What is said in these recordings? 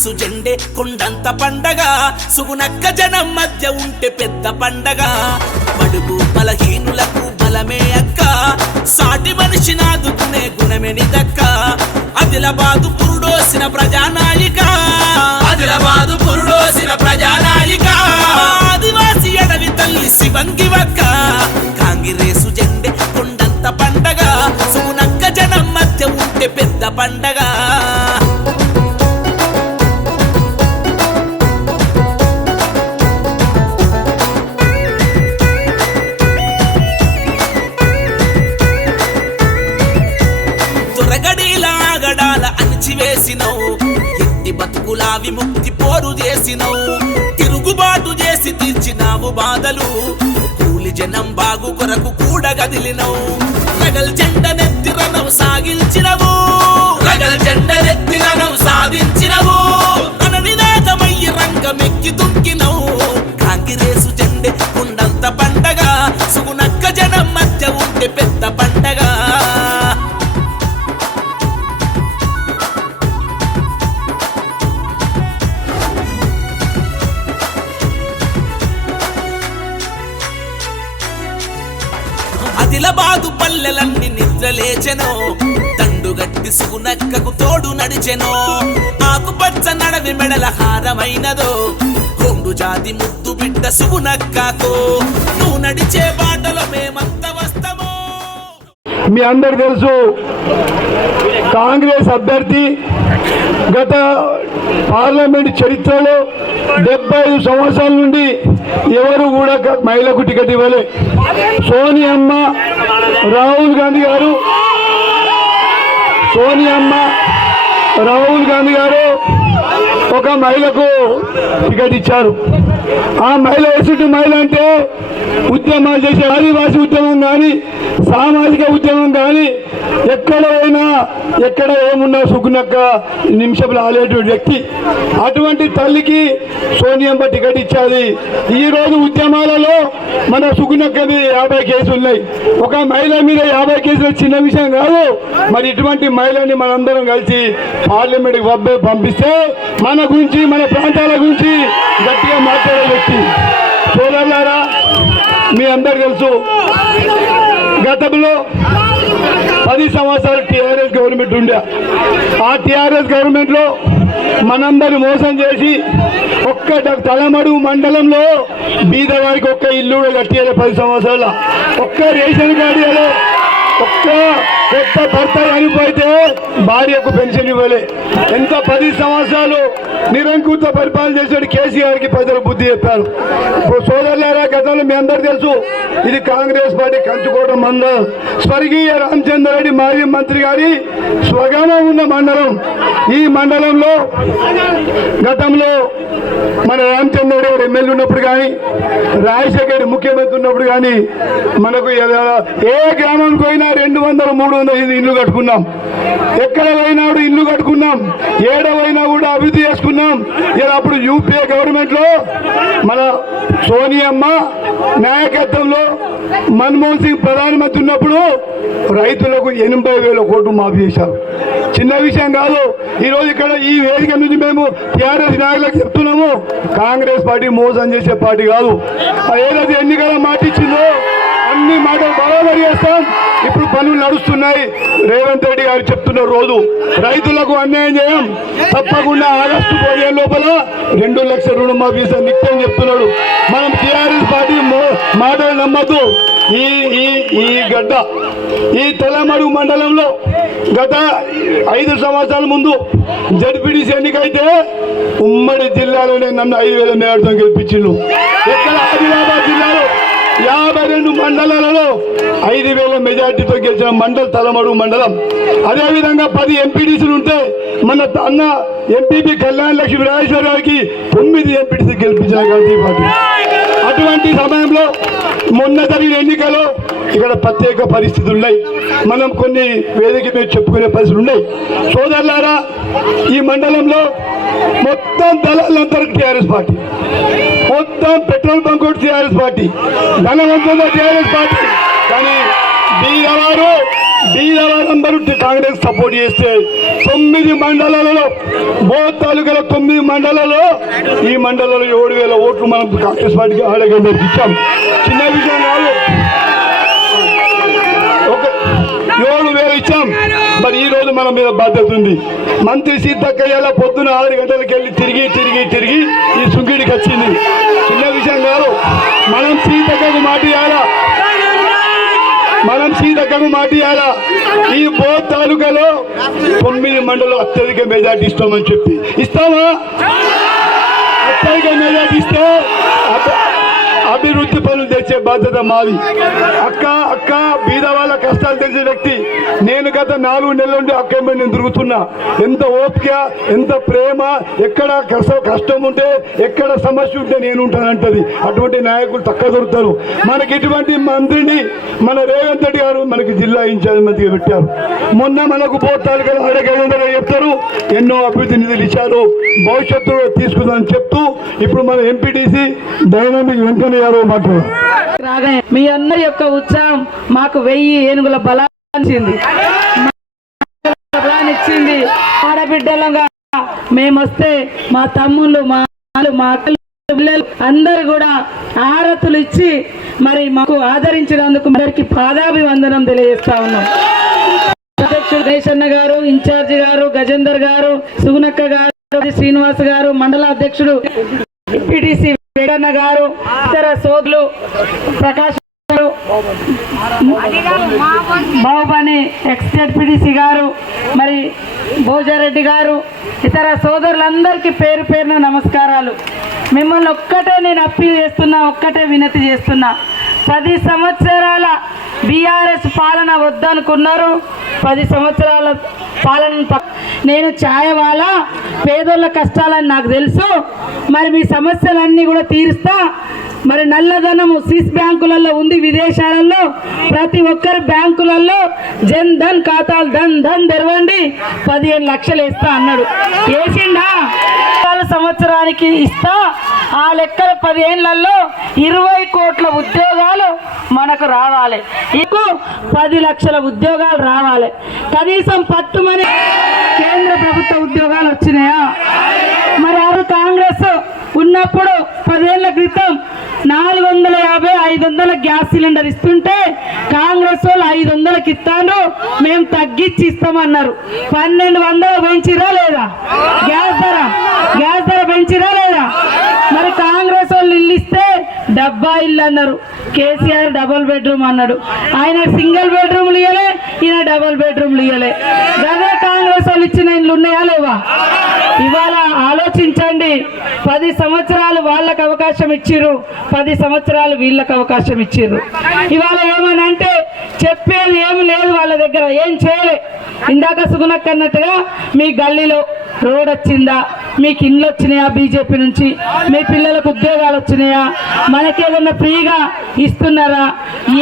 కాంగ్రెసు జెండే కొండంత పండగ సుగునక్క జనం మధ్య ఉంటే పెద్ద పండగ బడుగు బలహీనులకు బలమే అక్క సాటి మనిషి నాదుకునే గుణమే నిదక్క ఆదిలాబాదు పురుడోసిన ప్రజానాయిక ఆదిలాబాదు పురుడోసిన ప్రజానాయిక ఆదివాసి అడవి తల్లి శివంగివక్క కాంగ్రెసు జెండే కొండంత పండగ సుగునక్క జనం మధ్య ఉంటే పెద్ద పండగ ఎట్టి బతుకులా విముక్తి పోరు చేసినవు తిరుగుబాటు చేసి తీర్చినావు బాధలు కూలి జనం బాగు కొరకు కూడా కదిలినవు రగల్ జెండనెత్తిరనవు సాగించినవు రగల్ జెండనెత్తిరనవు సాధించినవు మన నినాదమయ్యి రంగమెక్కి దుక్కినవు కాంగ్రెసు జెండే కొండంత పండగ సుగునక్క జనం మధ్య ఉంటే పెద్ద పండగ ఆదిలాబాదు పల్లెలన్నీ నిద్రలేచెనో దండుగట్టి సుగునక్కకు తోడు నడిచెనో ఆకుపచ్చ నడవి మెడల హారమైనదో కొండు జాతి ముద్దు బిడ్డ సుగునక్కకు నువ్వు నడిచే బాటలో మేమంత వస్తామో. మీ అందరు తెలుసు కాంగ్రెస్ అభ్యర్థి గత పార్లమెంట్ చరిత్రలో 75 సంవత్సరాల నుండి ఎవరు కూడా మహిళకు టికెట్ ఇవ్వలే. సోనియమ్మ రాహుల్ గాంధీ గారు ఒక మహిళకు టికెట్ ఇచ్చారు. ఆ మహిళ ఎస్టీ మహిళ అంటే ఉద్యమాలు చేసే ఆదివాసీ ఉద్యమం కానీ సామాజిక ఉద్యమం కానీ ఎక్కడ ఏమున్నా సుగునక్క నిమిషంలో ఆలేటువంటి వ్యక్తి. అటువంటి తల్లికి సోనియమ్మ టికెట్ ఇచ్చాది. ఈరోజు ఉద్యమాలలో మన సుగునక్కది 50 కేసులు ఉన్నాయి. ఒక మహిళ మీద 50 కేసులు చిన్న విషయం కాదు. మరి ఇటువంటి మహిళని మనందరం కలిసి పార్లమెంట్కి పంపిస్తే మన గురించి మన ప్రాంతాల గురించి గట్టిగా మాట్లాడే వ్యక్తి. సోదరులారా, మీ అందరు తెలుసు గతంలో 10 సంవత్సరాలు టీఆర్ఎస్ గవర్నమెంట్ ఉండే. ఆ టీఆర్ఎస్ గవర్నమెంట్ లో మనందరిని మోసం చేసి ఒక్క తలమడుగు మండలంలో బీదవారికి ఒక్క ఇల్లు కట్టియాలి. 10 సంవత్సరాల ఒక్క రేషన్ కార్డు, ఒక్క కొత్త భర్త చనిపోతే భార్యకు పెన్షన్ ఇవ్వలే. ఎంత 10 సంవత్సరాలు నిరంకుశ పరిపాలన చేశాడు కేసీఆర్కి ప్రజలు బుద్ధి చెప్పారు. సోదరులారా, గతంలో మీ అందరు తెలుసు ఇది కాంగ్రెస్ పార్టీ కంచుకోవడం మండలం. స్వర్గీయ రామచంద్రారెడ్డి మాజీ మంత్రి గారి స్వగమం ఉన్న మండలం. ఈ మండలంలో గతంలో మన రామచంద్రారెడ్డి గారు ఎమ్మెల్యే ఉన్నప్పుడు కానీ రాజశేఖర్ ముఖ్యమంత్రి ఉన్నప్పుడు కానీ మనకు ఏ గ్రామానికి పోయినా 200, 300 ఇల్లు కట్టుకున్నాం. ఎక్కడ పోయినాడు ఇల్లు కట్టుకున్నాం. ఏడవైనా కూడా అభివృద్ధి చేసుకున్నాం. అప్పుడు యూపీఏ గవర్నమెంట్ లో మన సోనియమ్మ నాయకత్వంలో మన్మోహన్ సింగ్ ప్రధానమంత్రి ఉన్నప్పుడు రైతులకు 80,000 కోట్లు మాఫీ చేశారు. చిన్న విషయం కాదు. ఈరోజు ఇక్కడ ఈ వేదిక నుంచి మేము టీఆర్ఎస్ నాయకులకు చెప్తున్నాము, కాంగ్రెస్ పార్టీ మోసం చేసే పార్టీ కాదు. ఏదైతే ఎన్నికల మాట ఇచ్చిందో అన్ని మాటలు బరాబరి చేస్తాం. ఇప్పుడు పనులు నడుస్తున్నాయి. రేవంత్ రెడ్డి గారు చెప్తున్న రోజు రైతులకు అన్యాయం చేయం, తప్పకుండా ఆగస్టు 15 లోపల 2 లక్షల రుణమాఫీ నిత్యం చెప్తున్నాడు. మనం టీఆర్ఎస్ పార్టీ మాటలు నమ్మద్దు. ఈ గడ్డ ఈ తెల్లమడుగు మండలంలో గత 5 సంవత్సరాల ముందు జడ్పీటీసీ ఎన్నికైతే ఉమ్మడి జిల్లాలోనే నన్ను 5,000 మేరతో గెలిపించిండు. ఎక్కడ ఆదిలాబాద్ జిల్లాలో 52 మండలాలలో 5,000 మెజార్టీతో గెలిచిన మండలం తలమడుగు మండలం. అదేవిధంగా 10 ఎంపీటీసీలు ఉంటే మన అన్న ఎంపీపీ కళ్యాణ లక్ష్మి రాజేశ్వర గారికి 9 ఎంపీటీసీ గెలిపించిన కాంగ్రెస్ పార్టీ. అటువంటి సమయంలో మొన్న జరిగిన ఎన్నికలో ఇక్కడ ప్రత్యేక పరిస్థితులు ఉన్నాయి. మనం కొన్ని వేదిక మీద చెప్పుకునే పరిస్థితులు ఉన్నాయి. సోదరులారా, ఈ మండలంలో మొత్తం దళాలంతా టీఆర్ఎస్ పార్టీ, మొత్తం పెట్రోల్ బంక్ టీఆర్ఎస్ పార్టీ, ధనవంతుల టీఆర్ఎస్ పార్టీ. కానీ బీదవారు బీదవాళ్ళందరూ కాంగ్రెస్ సపోర్ట్ చేస్తే 9 మండలాలలో బోధ్ తాలూకాలో 9 మండలాలలో ఈ మండలంలో 7,000 ఓట్లు మనం కాంగ్రెస్ పార్టీకి ఆడగందరికి ఇచ్చాం. చిన్న విషయం కాదు, 7,000 ఇచ్చాం. మరి ఈ రోజు మన మీద బాధ్యత ఉంది. మంత్రి సీతక్క ఇలా పొద్దున 6 గంటలకు వెళ్ళి తిరిగి ఈ సుంగిడికి వచ్చింది. చిన్న విషయం కాదు. మనం సీతక్కకు మాట ఇవ్వాలా, ఈ బోధ్ తాలూకాలో 9 మండలం అత్యధిక మెజార్టీ ఇస్తామని చెప్పి ఇస్తామా? అత్యధిక మెజార్టీ ఇస్తే అభివృద్ధి పనులు తెచ్చే బాధ్యత మాది. అక్క బీద వాళ్ళ కష్టాలు తెలిసే వ్యక్తి నేను. గత 4 నెలల నుండి అక్క నేను తిరుగుతున్నా. ఎంత ఓపిక, ఎంత ప్రేమ, ఎక్కడ కష్టం ఉంటే, ఎక్కడ సమస్య ఉంటే నేను ఉంటానంటది. అటువంటి నాయకులు తక్కువ దొరుకుతారు మనకి. ఇటువంటి మంత్రిని మన రేవంత్ రెడ్డి గారు మనకి జిల్లా ఇన్ఛార్జ్ మంత్రిగా పెట్టారు. మొన్న మనకు పోతారు కదా, అడగ చెప్తారు. ఎన్నో అభివృద్ధి నిధులు ఇచ్చారు, భవిష్యత్తులో తీసుకుందామని చెప్తూ ఇప్పుడు మన ఎంపీటీసీ డైనామిక్ వెంకన్న గారు మాట్లాడారు. మీ అందరి యొక్క ఉత్సాహం మాకు 1000 ఏనుగుల బలాన్నిచ్చింది. ఆడబిడ్డలుగా మేమొస్తే మా తమ్ముళ్ళు, మా పిల్లలు అందరు కూడా ఆరతులు ఇచ్చి మరి మాకు ఆదరించినందుకు అందరికి పాదాభివందనం తెలియజేస్తా ఉన్నాం. అధ్యక్షుడు దేశన్న గారు, ఇన్ఛార్జి గారు గజేందర్ గారు, సుగునక్క గారు, శ్రీనివాస్ గారు, మండల అధ్యక్షుడు పిటిసి వెంకన్న గారు, ఇతర సోదరులు ప్రకాష్ గారు, బాబుని ఎక్స్-జెడ్పీటీసీ గారు, మరి భోజారెడ్డి గారు, ఇతర సోదరులందరికీ పేరు పేరున నమస్కారాలు. మిమ్మల్ని ఒక్కటే నేను అప్పీల్ చేస్తున్నా, ఒక్కటే వినతి చేస్తున్నా. 10 సంవత్సరాల బీఆర్ఎస్ పాలన వద్దనుకున్నారు. 10 సంవత్సరాల పాలన నేను ఛాయవాల పేదోళ్ళ కష్టాలని నాకు తెలుసు. మరి మీ సమస్యలన్నీ కూడా తీరుస్తా. మరి నల్లధనము స్విస్ బ్యాంకులలో ఉంది, విదేశాలలో ప్రతి ఒక్కరి బ్యాంకులలో జన్ ధన్ ఖాతాలు ధన్ తెరవండి, 15 లక్షలు ఇస్తా అన్నాడు. వేసిండా? సంవత్సరానికి ఇస్తా. ఆ లెక్కల 10 ఏళ్లలో 20 కోట్ల ఉద్యోగాలు మనకు రావాలి. ఇంకో 10 లక్షల ఉద్యోగాలు రావాలి. కనీసం పట్టుమని కేంద్ర ప్రభుత్వ ఉద్యోగాలు వచ్చినాయా? మరి ఆరు కాంగ్రెస్ ఉన్నప్పుడు 10 ఏళ్ల క్రితం 450, 500 గ్యాస్ సిలిండర్ ఇస్తుంటే కాంగ్రెస్ వాళ్ళు 500కి ఇస్తాను, మేము తగ్గించి ఇస్తామన్నారు. 1200 పెంచిరా లేదా? గ్యాస్ ధర పెంచిరా లేదా? మరి కాంగ్రెస్ వాళ్ళు ఇల్లు ఇస్తే 70 ఇల్లు అన్నారు. కేసీఆర్ డబుల్ బెడ్రూమ్ అన్నాడు. ఆయన సింగిల్ బెడ్రూమ్లు ఇవ్వలే, ఈయన డబుల్ బెడ్రూమ్లు ఇవ్వలే. గదే కాంగ్రెస్ వాళ్ళు ఇచ్చిన ఇల్లు ఉన్నాయా లేవా? ఇవాళ ఆలోచించండి. 10 సంవత్సరాలు వాళ్ళకు అవకాశం ఇచ్చిర్రు, 10 సంవత్సరాలు వీళ్ళకి అవకాశం ఇచ్చిర్రు. ఇవాళ ఏమనంటే చెప్పేది ఏమి లేదు వాళ్ళ దగ్గర, ఏం చేయలే. ఇందాక సుగుణక్క అన్నట్టుగా మీ గల్లీలో రోడ్ వచ్చిందా? మీకు ఇండ్లు వచ్చినాయా? బీజేపీ నుంచి మీ పిల్లలకు ఉద్యోగాలు వచ్చినాయా? మనకేదన్నా ఫ్రీగా ఇస్తున్నారా?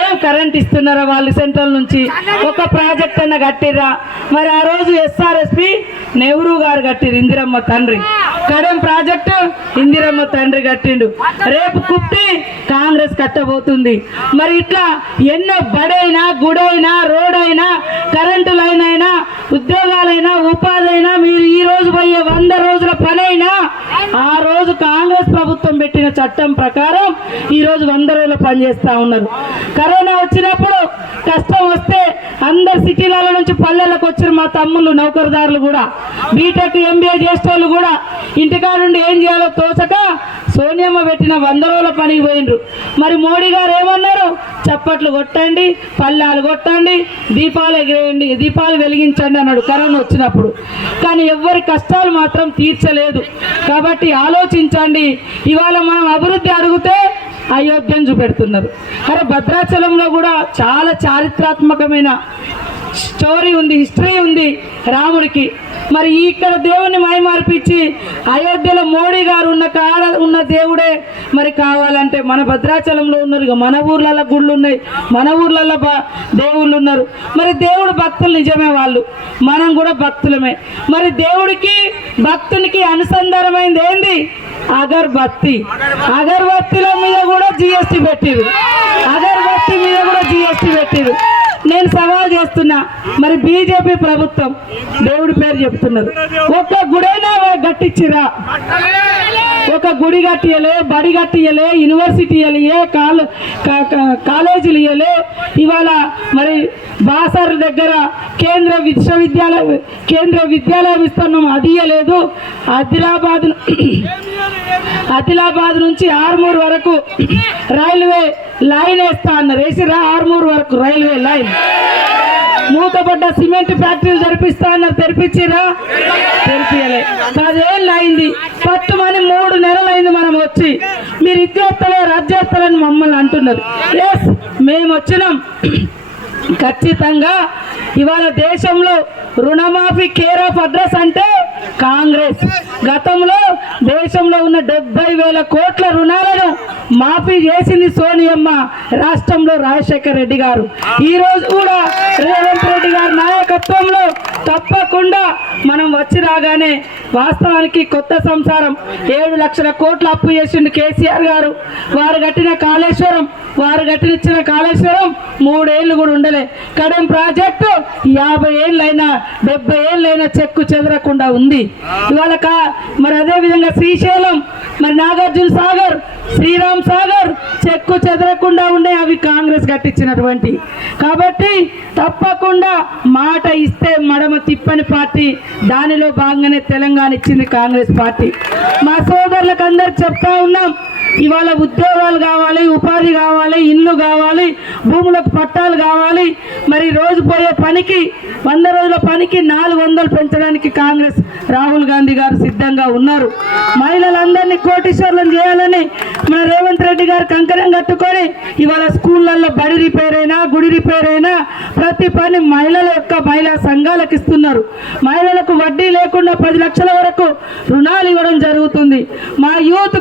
ఏం కరెంట్ ఇస్తున్నారా వాళ్ళు సెంట్రల్ నుంచి? ఒక ప్రాజెక్ట్ అన్న కట్టిర్రా? మరి ఆ రోజు ఎస్ఆర్ఎస్పి నెహ్రూ గారు కట్టిరు, ఇందిరమ్మ తండ్రి. కడెం ప్రాజెక్టు ఇందిరమ్మ తండ్రి కట్టిండు. రేపు కుట్టి కాంగ్రెస్ కట్టబోతుంది. మరి ఇట్లా ఎన్నో బడైనా, గుడైనా, రోడైనా, కరెంటు లైన్ అయినా, ఉద్యోగాలైనా, ఉపాధి అయినా, మీరు ఈ రోజు పోయే 100 రోజుల పనైనా ఆ రోజు కాంగ్రెస్ ప్రభుత్వం పెట్టిన చట్టం ప్రకారం ఈ రోజు 100 రోజుల పని చేస్తా ఉన్నారు. కరోనా వచ్చినప్పుడు కష్టం వస్తే అందరు సిటీల నుంచి పల్లెలకు వచ్చిన మా తమ్ముళ్ళు నౌకరుదారులు కూడా, బీటెక్ ఎంబీఏ చేసేవాళ్ళు కూడా ఇంటికా నుండి ఏం చేయాలో తోచక సోనియమ్మ పెట్టిన 100 రోజుల పనికి పోయిండ్రు. మరి మోడీ గారు ఏమన్నారు? చప్పట్లు కొట్టండి, పల్లాలు కొట్టండి, దీపాలు వెలిగించండి అన్నాడు కరోనా వచ్చినప్పుడు. కానీ ఎవ్వరి కష్టాలు మాత్రం తీర్చలేదు. కాబట్టి ఆలోచించండి. ఇవాళ మనం అభివృద్ధి అడిగితే అయోధ్యను చూపెడుతున్నారు. అరే భద్రాచలంలో కూడా చాలా చారిత్రాత్మకమైన స్టోరీ ఉంది, హిస్టరీ ఉంది రాముడికి. మరి ఇక్కడ దేవుని మైమార్పించి అయోధ్యలో మోడీ గారు ఉన్న కాడ ఉన్న దేవుడే మరి కావాలంటే మన భద్రాచలంలో ఉన్నారు. మన ఊర్లలో గుళ్ళు ఉన్నాయి, మన ఊర్లలో దేవుళ్ళు ఉన్నారు. మరి దేవుడు భక్తులు నిజమే, వాళ్ళు మనం కూడా భక్తులమే. మరి దేవుడికి భక్తునికి అనుసంధానమైంది ఏంది? అగర్బత్తి. అగర్బత్తిల మీద కూడా జిఎస్టీ పెట్టిరు, అగర్బత్తి మీద కూడా జిఎస్టీ పెట్టిరు. నేను సవాల్ చేస్తున్నా, మరి బీజేపీ ప్రభుత్వం దేవుడి పేరు చెప్తున్నారు, ఒక్క గుడైనా గట్టిచ్చిరా? ఒక గుడి కట్టియలే, బడి కట్టియలే, యూనివర్సిటీ ఇయ్యలే, కాలేజీలు ఇయ్యలే. ఇవాళ మరి బాసర్ దగ్గర కేంద్ర విద్యాలయం ఇస్తున్నాం, అది ఇయ్యలేదు. ఆదిలాబాద్ నుంచి ఆర్మూర్ వరకు రైల్వే లైన్ వేస్తా అన్నారు, వేసిరా? ఆర్మూర్ వరకు రైల్వే లైన్. మూతపడ్డ సిమెంట్ ఫ్యాక్టరీలు తెరిపిస్తా అన్నారు, తెరిపించిరా? తెరిపియలే. 10 ఏళ్ళు అయింది, పట్టుమని 3 నెలలు అయింది మనం వచ్చి. మీరు ఇది చేస్తలే, రద్దు చేస్తారని మమ్మల్ని అంటున్నారు. ఎస్, మేము వచ్చినాం. ఖచ్చితంగా ఇవాళ దేశంలో రుణమాఫీ కేర్ ఆఫ్ అడ్రస్ అంటే కాంగ్రెస్. గతంలో దేశంలో ఉన్న 70,000 కోట్ల రుణాలను మాఫీ చేసింది సోనియమ్మ, రాష్ట్రంలో రాజశేఖర్ రెడ్డి గారు. ఈ రోజు కూడా రేవంత్ రెడ్డి గారి నాయకత్వంలో తప్పకుండా మనం వచ్చి రాగానే వాస్తవానికి కొత్త సంసారం 7 లక్షల కోట్ల అప్పు చేసిండు కేసీఆర్ గారు. వారు కట్టిన కాళేశ్వరం, వారు కట్టినిచ్చిన కాళేశ్వరం 3 ఏళ్ళు కూడా ఉండలే. కడెం ప్రాజెక్టు 50 ఏళ్ళైనా 70 ఏళ్ళైనా చెక్కు చెదరకుండా ఉంది. ఇవాళ మరి అదే విధంగా శ్రీశైలం, మరి నాగార్జున సాగర్, శ్రీరామ్ సాగర్ చెక్కు చెదరకుండా ఉండే, అవి కాంగ్రెస్ కట్టించినటువంటి. కాబట్టి తప్పకుండా మాట ఇస్తే మడమ తిప్పని పార్టీ, దానిలో భాగంగానే తెలంగాణ ఇచ్చింది కాంగ్రెస్ పార్టీ. మా సోదరులకు అందరికి చెప్తా ఉన్నాం, ఇవాళ ఉద్యోగాలు కావాలి, ఉపాధి కావాలి, ఇల్లు కావాలి, భూములకు పట్టాలు కావాలి. మరి రోజు పోయే పనికి 100 రోజుల పనికి 400 పెంచడానికి కాంగ్రెస్ రాహుల్ గాంధీ గారు సిద్ధంగా ఉన్నారు. మహిళలందరినీ కోటీశ్వర్లను చేయాలని మన రేవంత్ రెడ్డి గారు కంకణం కట్టుకొని ఇవాళ స్కూళ్ళల్లో బడి రిపేర్ అయినా, గుడి రిపేర్ అయినా ప్రతి పని మహిళా సంఘాలకు ఇస్తున్నారు. మహిళలకు వడ్డీ లేకుండా 10 లక్షల వరకు రుణాలు ఇవ్వడం జరుగుతుంది. మా యూత్